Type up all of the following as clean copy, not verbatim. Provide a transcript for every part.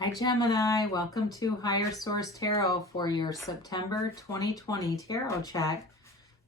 Hi Gemini, welcome to Higher Source Tarot for your September 2020 tarot check.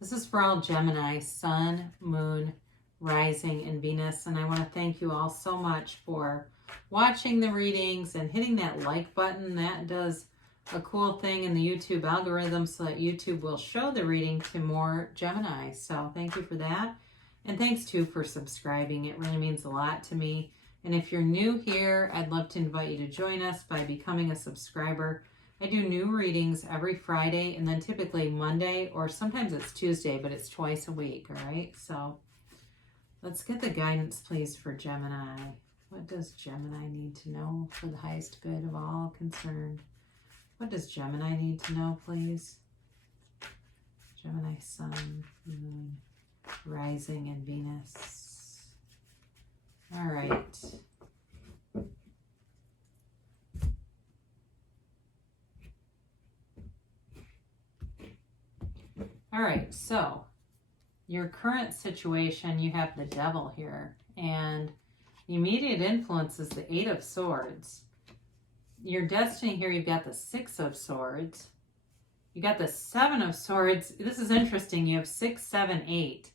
This is for all Gemini, Sun, Moon, Rising, and Venus. And I want to thank you all so much for watching the readings and hitting that like button. That does a cool thing in the YouTube algorithm so that YouTube will show the reading to more Gemini. So thank you for that. And thanks too for subscribing. It really means a lot to me. And if you're new here, I'd love to invite you to join us by becoming a subscriber. I do new readings every Friday and then typically Monday, or sometimes it's Tuesday, but it's twice a week, all right? So let's get the guidance, please, for Gemini. What does Gemini need to know for the highest good of all concerned? What does Gemini need to know, please? Gemini, Sun, Moon, Rising, and Venus. All right. All right, so your current situation, you have the Devil here, and the immediate influence is the Eight of Swords. Your destiny here, you've got the Six of Swords. You got the Seven of Swords. This is interesting. You have 6, 7, 8.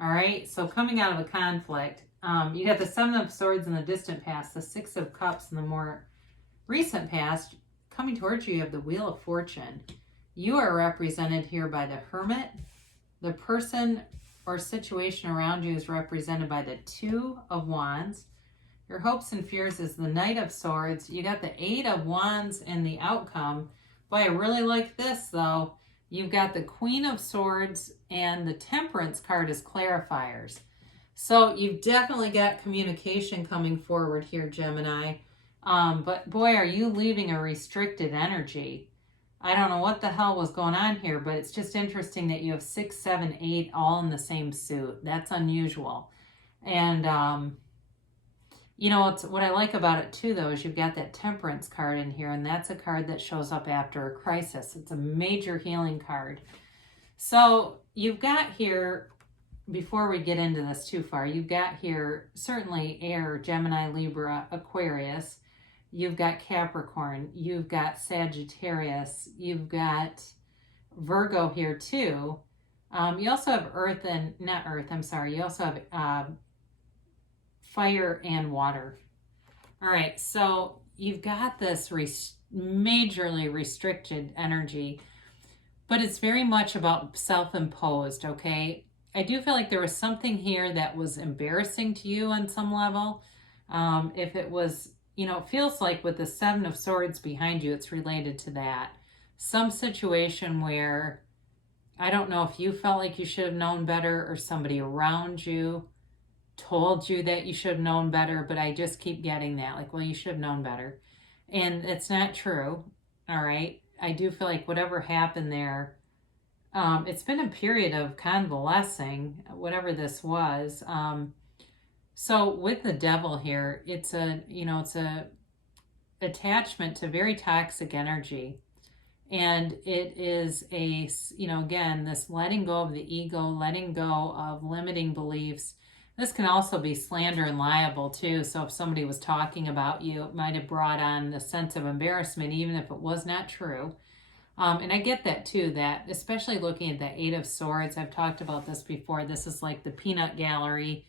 All right, so coming out of a conflict, you got the Seven of Swords in the distant past, the Six of Cups in the more recent past. Coming towards you, you have the Wheel of Fortune. You are represented here by the Hermit. The person or situation around you is represented by the Two of Wands. Your hopes and fears is the Knight of Swords. You got the Eight of Wands in the outcome. Boy, I really like this, though. You've got the Queen of Swords, and the Temperance card is clarifiers. So you've definitely got communication coming forward here, Gemini. But boy, are you leaving a restricted energy. I don't know what the hell was going on here, but it's just interesting that you have 6, 7, 8 all in the same suit. That's unusual. And, you know, what I like about it too, though, is you've got that Temperance card in here, and that's a card that shows up after a crisis. It's a major healing card. So you've got here, before we get into this too far, you've got here certainly air, Gemini, Libra, Aquarius. You've got Capricorn. You've got Sagittarius. You've got Virgo here too. You also have Earth and, not Earth, I'm sorry. You also have fire and water. All right, so you've got this majorly restricted energy, but it's very much about self-imposed, okay? I do feel like there was something here that was embarrassing to you on some level. If it was, you know, it feels like with the Seven of Swords behind you, it's related to that. Some situation where, I don't know if you felt like you should have known better or somebody around you told you that you should have known better, but I just keep getting that, like, well, you should have known better. And it's not true, all right? I do feel like whatever happened there, it's been a period of convalescing, whatever this was. So with the Devil here, it's a attachment to very toxic energy. And it is a, again, this letting go of the ego, letting go of limiting beliefs. This can also be slander and liable too. So if somebody was talking about you, it might have brought on a sense of embarrassment, even if it was not true. And I get that too, that especially looking at the Eight of Swords, I've talked about this before. This is like the peanut gallery.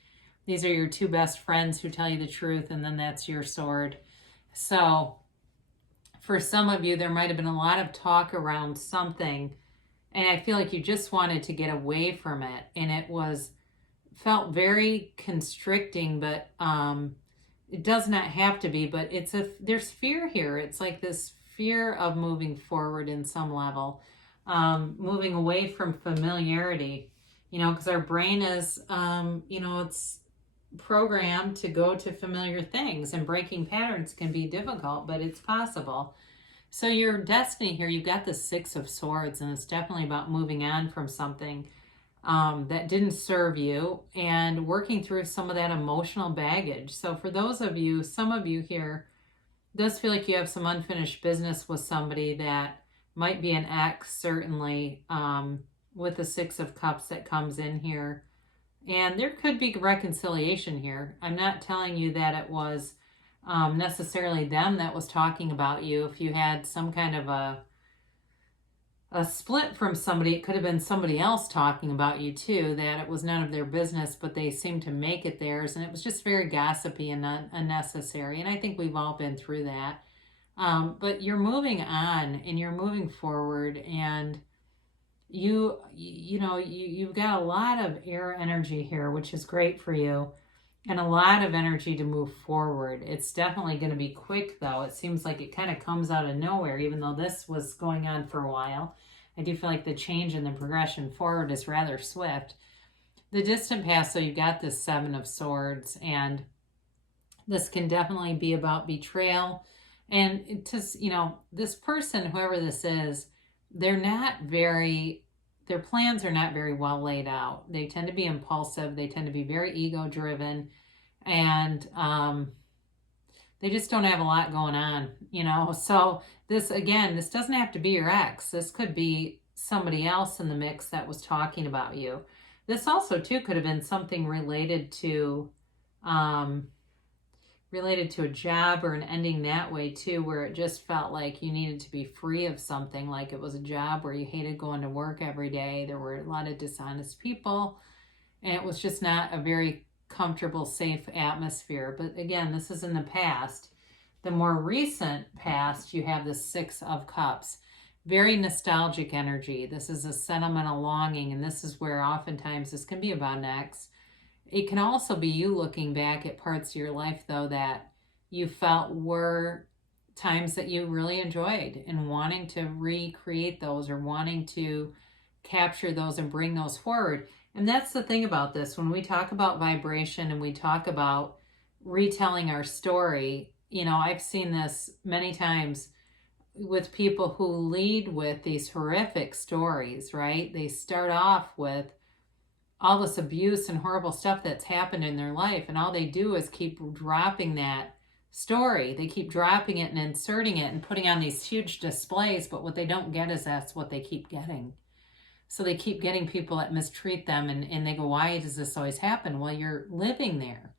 These are your two best friends who tell you the truth, and then that's your sword. So for some of you, there might have been a lot of talk around something, and I feel like you just wanted to get away from it, and it felt very constricting, but it does not have to be, but there's fear here. It's like this fear of moving forward in some level, moving away from familiarity, because our brain is, it's programmed to go to familiar things, and breaking patterns can be difficult, but it's possible. So your destiny here, you've got the Six of Swords, and it's definitely about moving on from something that didn't serve you and working through some of that emotional baggage. So for those of you, some of you here, does feel like you have some unfinished business with somebody that might be an ex, certainly, with the Six of Cups that comes in here. And there could be reconciliation here. I'm not telling you that it was necessarily them that was talking about you. If you had some kind of a split from somebody, it could have been somebody else talking about you too, that it was none of their business, but they seemed to make it theirs, and it was just very gossipy and unnecessary. And I think we've all been through that. But you're moving on and you're moving forward, and you've got a lot of air energy here, which is great for you, and a lot of energy to move forward. It's definitely going to be quick, though. It seems like it kind of comes out of nowhere, even though this was going on for a while. I do feel like the change and the progression forward is rather swift. The distant past, so you've got this Seven of Swords, and this can definitely be about betrayal. And this person, whoever this is, their plans are not very well laid out. They tend to be impulsive. They tend to be very ego driven, and they just don't have a lot going on, So this doesn't have to be your ex. This could be somebody else in the mix that was talking about you. This also too could have been something related to a job, or an ending that way too, where it just felt like you needed to be free of something, like it was a job where you hated going to work every day. There were a lot of dishonest people, and it was just not a very comfortable, safe atmosphere. But again, this is in the past. The more recent past, you have the Six of Cups. Very nostalgic energy. This is a sentimental longing, and this is where oftentimes this can be about an ex. It can also be you looking back at parts of your life, though, that you felt were times that you really enjoyed, and wanting to recreate those, or wanting to capture those and bring those forward. And that's the thing about this. When we talk about vibration and we talk about retelling our story, I've seen this many times with people who lead with these horrific stories, right? They start off with all this abuse and horrible stuff that's happened in their life, and all they do is keep dropping that story. They keep dropping it and inserting it and putting on these huge displays, but what they don't get is that's what they keep getting. So they keep getting people that mistreat them, and they go, why does this always happen? Well, you're living there.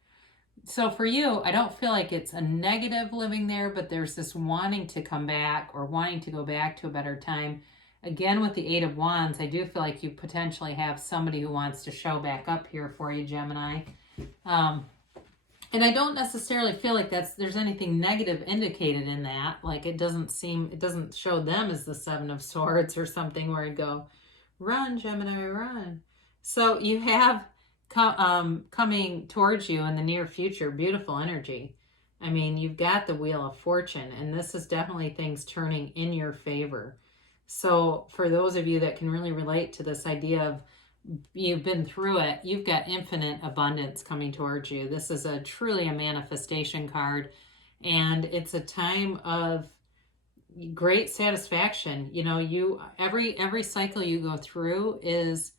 So for you, I don't feel like it's a negative living there, but there's this wanting to come back, or wanting to go back to a better time. Again, with the Eight of Wands, I do feel like you potentially have somebody who wants to show back up here for you, Gemini. And I don't necessarily feel like there's anything negative indicated in that. Like it doesn't show them as the Seven of Swords or something where I go, run, Gemini, run. So you have coming towards you in the near future, beautiful energy. I mean, you've got the Wheel of Fortune, and this is definitely things turning in your favor. So for those of you that can really relate to this idea of you've been through it, you've got infinite abundance coming towards you. This is truly a manifestation card, and it's a time of great satisfaction. Every cycle you go through is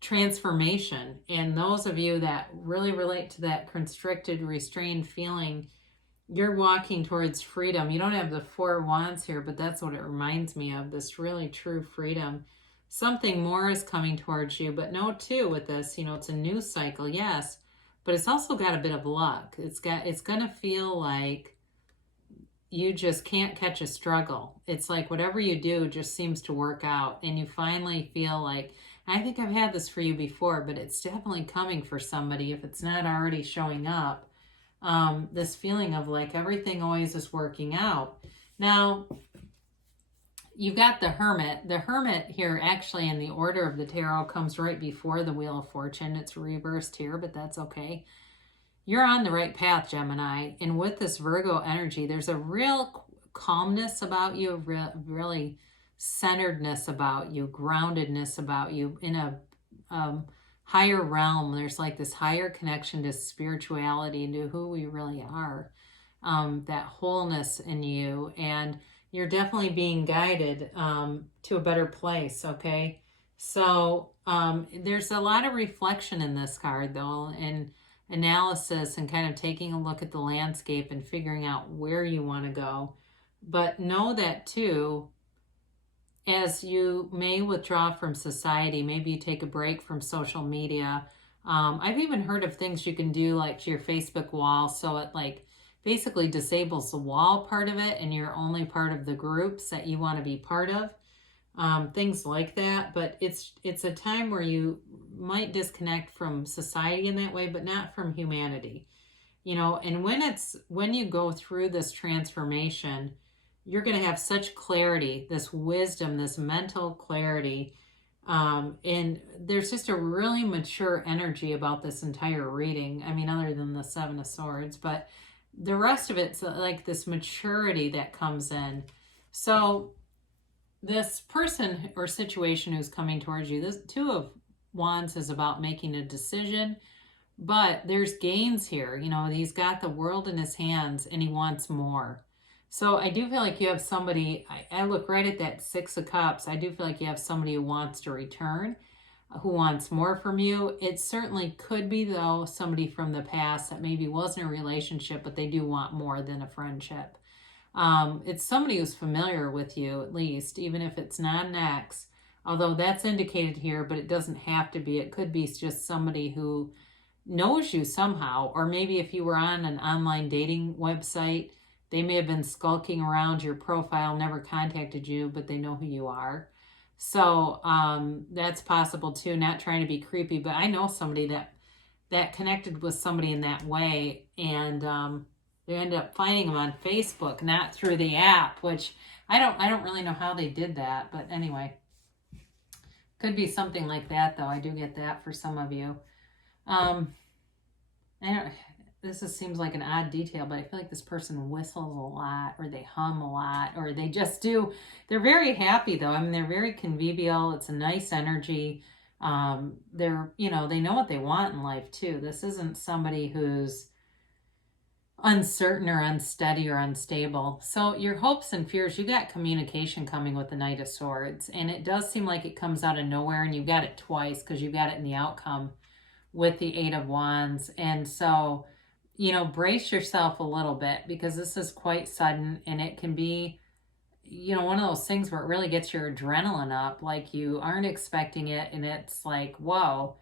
transformation, and those of you that really relate to that constricted, restrained feeling, you're walking towards freedom. You don't have the Four of Wands here, but that's what it reminds me of, this really true freedom. Something more is coming towards you, but no, too, with this, it's a new cycle, yes, but it's also got a bit of luck. It's going to feel like you just can't catch a struggle. It's like whatever you do just seems to work out, and you finally feel like, I think I've had this for you before, but it's definitely coming for somebody if it's not already showing up. This feeling of like everything always is working out. Now, you've got the Hermit. The Hermit here, actually, in the order of the tarot, comes right before the Wheel of Fortune. It's reversed here, but that's okay. You're on the right path, Gemini. And with this Virgo energy, there's a real calmness about you, really centeredness about you, groundedness about you in a higher realm. There's like this higher connection to spirituality and to who we really are, that wholeness in you, and you're definitely being guided to a better place, okay? So there's a lot of reflection in this card, though, and analysis, and kind of taking a look at the landscape and figuring out where you want to go. But know that, too, as you may withdraw from society, maybe you take a break from social media. I've even heard of things you can do like to your Facebook wall. So it like basically disables the wall part of it, and you're only part of the groups that you want to be part of. Things like that. But it's a time where you might disconnect from society in that way, but not from humanity. You know, and when you go through this transformation, you're going to have such clarity, this wisdom, this mental clarity. And there's just a really mature energy about this entire reading. I mean, other than the Seven of Swords, but the rest of it's like this maturity that comes in. So this person or situation who's coming towards you, this Two of Wands is about making a decision, but there's gains here. You know, he's got the world in his hands and he wants more. So I do feel like you have somebody, I look right at that Six of Cups. I do feel like you have somebody who wants to return, who wants more from you. It certainly could be, though, somebody from the past that maybe wasn't a relationship, but they do want more than a friendship. It's somebody who's familiar with you, at least, even if it's not an ex, although that's indicated here, but it doesn't have to be. It could be just somebody who knows you somehow, or maybe if you were on an online dating website, they may have been skulking around your profile, never contacted you, but they know who you are. So that's possible too, not trying to be creepy, but I know somebody that connected with somebody in that way, and they ended up finding them on Facebook, not through the app, which I don't really know how they did that, but anyway. Could be something like that, though. I do get that for some of you. This seems like an odd detail, but I feel like this person whistles a lot, or they hum a lot, or they just do. They're very happy, though. I mean, they're very convivial. It's a nice energy. They're, you know, they know what they want in life, too. This isn't somebody who's uncertain or unsteady or unstable. So your hopes and fears, you got communication coming with the Knight of Swords, and it does seem like it comes out of nowhere, and you got it twice because you got it in the outcome with the Eight of Wands. And so, you know, brace yourself a little bit, because this is quite sudden, and it can be, you know, one of those things where it really gets your adrenaline up, like you aren't expecting it, and it's like, whoa,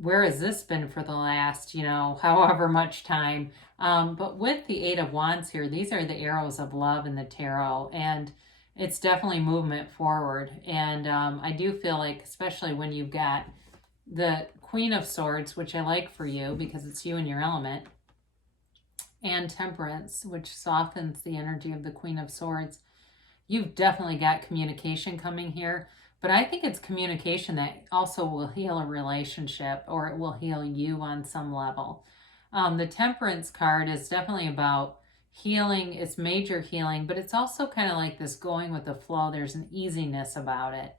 where has this been for the last, you know, however much time? But with the Eight of Wands here, these are the arrows of love in the tarot, and it's definitely movement forward. And I do feel like, especially when you've got the Queen of Swords, which I like for you because it's you and your element, and Temperance, which softens the energy of the Queen of Swords, you've definitely got communication coming here. But I think it's communication that also will heal a relationship, or it will heal you on some level. The Temperance card is definitely about healing. It's major healing, but it's also kind of like this going with the flow. There's an easiness about it.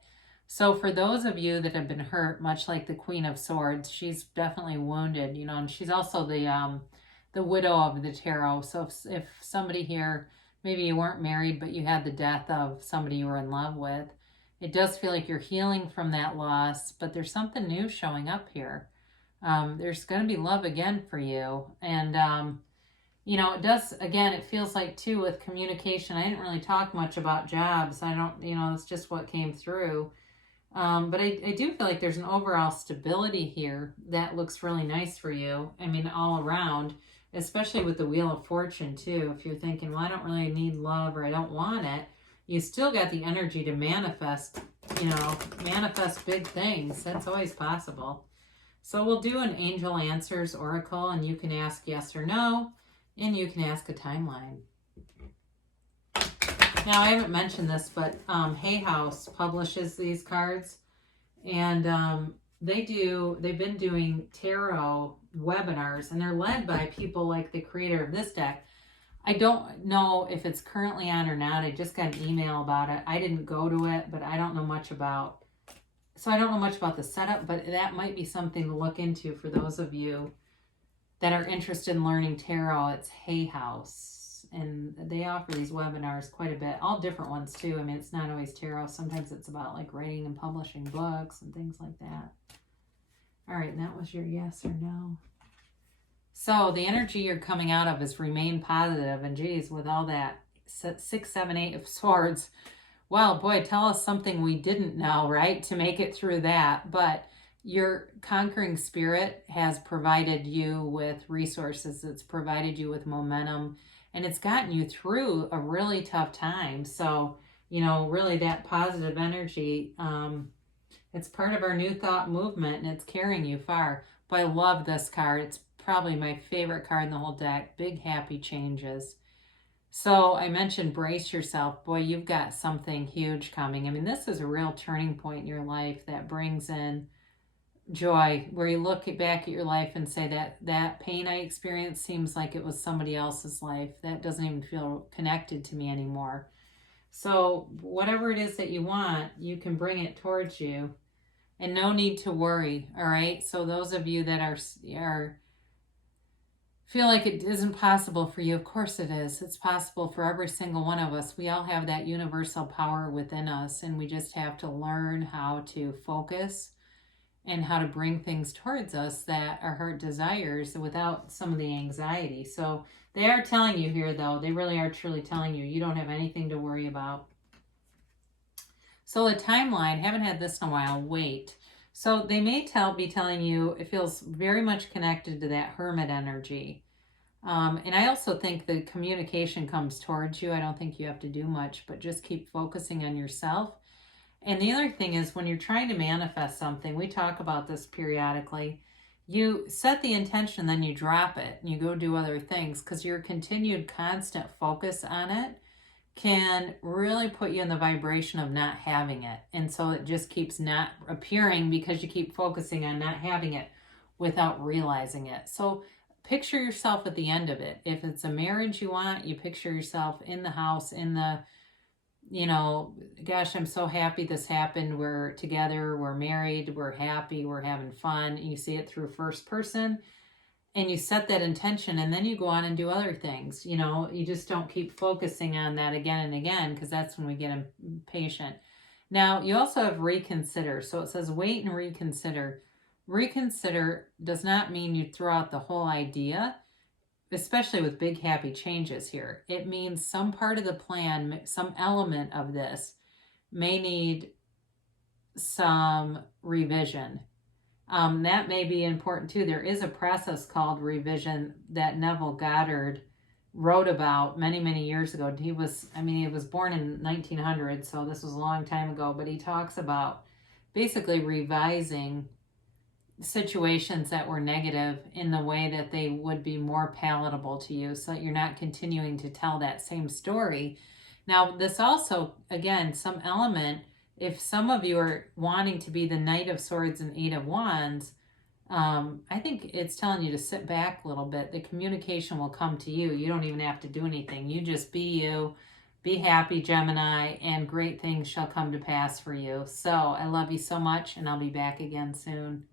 So for those of you that have been hurt, much like the Queen of Swords, she's definitely wounded, you know, and she's also the widow of the tarot. So if somebody here, maybe you weren't married, but you had the death of somebody you were in love with, it does feel like you're healing from that loss, but there's something new showing up here. There's going to be love again for you. And, you know, it does, again, it feels like, too, with communication, I didn't really talk much about jobs. I don't, you know, it's just what came through. But I do feel like there's an overall stability here that looks really nice for you. I mean, all around, especially with the Wheel of Fortune, too. If you're thinking, well, I don't really need love, or I don't want it, you still got the energy to manifest, you know, manifest big things. That's always possible. So we'll do an Angel Answers Oracle, and you can ask yes or no, and you can ask a timeline. Now, I haven't mentioned this, but Hay House publishes these cards, and they've been doing tarot webinars, and they're led by people like the creator of this deck. I don't know if it's currently on or not. I just got an email about it. I didn't go to it, but I don't know much about, so I don't know much about the setup, but that might be something to look into for those of you that are interested in learning tarot. It's Hay House, and they offer these webinars quite a bit, all different ones too. I mean, it's not always tarot. Sometimes it's about like writing and publishing books and things like that. All right, and that was your yes or no. So the energy you're coming out of is remain positive, and geez, with all that 6, 7, 8 of Swords, well, boy, tell us something we didn't know, right, to make it through that. But your conquering spirit has provided you with resources. It's provided you with momentum. and it's gotten you through a really tough time. So, you know, really that positive energy, it's part of our new thought movement and it's carrying you far. But I love this card. It's probably my favorite card in the whole deck. Big happy changes. So I mentioned brace yourself. Boy, you've got something huge coming. I mean, this is a real turning point in your life that brings in joy, where you look back at your life and say that pain I experienced seems like it was somebody else's life. That doesn't even feel connected to me anymore. So whatever it is that you want, you can bring it towards you, and no need to worry. All right. So those of you that are feel like it isn't possible for you, of course it is. It's possible for every single one of us. We all have that universal power within us, and we just have to learn how to focus and how to bring things towards us that our heart desires without some of the anxiety. So they are telling you here, though, they really are truly telling you, you don't have anything to worry about. So the timeline, haven't had this in a while, wait. So they may be telling you, it feels very much connected to that hermit energy. And I also think the communication comes towards you. I don't think you have to do much, but just keep focusing on yourself. And the other thing is, when you're trying to manifest something, we talk about this periodically, you set the intention, then you drop it and you go do other things, because your continued constant focus on it can really put you in the vibration of not having it. And so it just keeps not appearing because you keep focusing on not having it without realizing it. So picture yourself at the end of it. If it's a marriage you want, you picture yourself in the house, in the, you know, gosh, I'm so happy this happened. We're together, we're married, we're happy, we're having fun. You see it through first person. And you set that intention, and then you go on and do other things. You know, you just don't keep focusing on that again and again, because that's when we get impatient. Now, you also have reconsider. So it says wait and reconsider. Reconsider does not mean you throw out the whole idea, especially with big happy changes here. It means some part of the plan, some element of this may need some revision. That may be important too. There is a process called revision that Neville Goddard wrote about many, many years ago. He was born in 1900, so this was a long time ago, but he talks about basically revising situations that were negative in the way that they would be more palatable to you, so that you're not continuing to tell that same story. Now, this also, again, some element, if some of you are wanting to be the Knight of Swords and Eight of Wands, I think it's telling you to sit back a little bit. The communication will come to you. You don't even have to do anything. You just be you, be happy, Gemini, and great things shall come to pass for you. So I love you so much, and I'll be back again soon.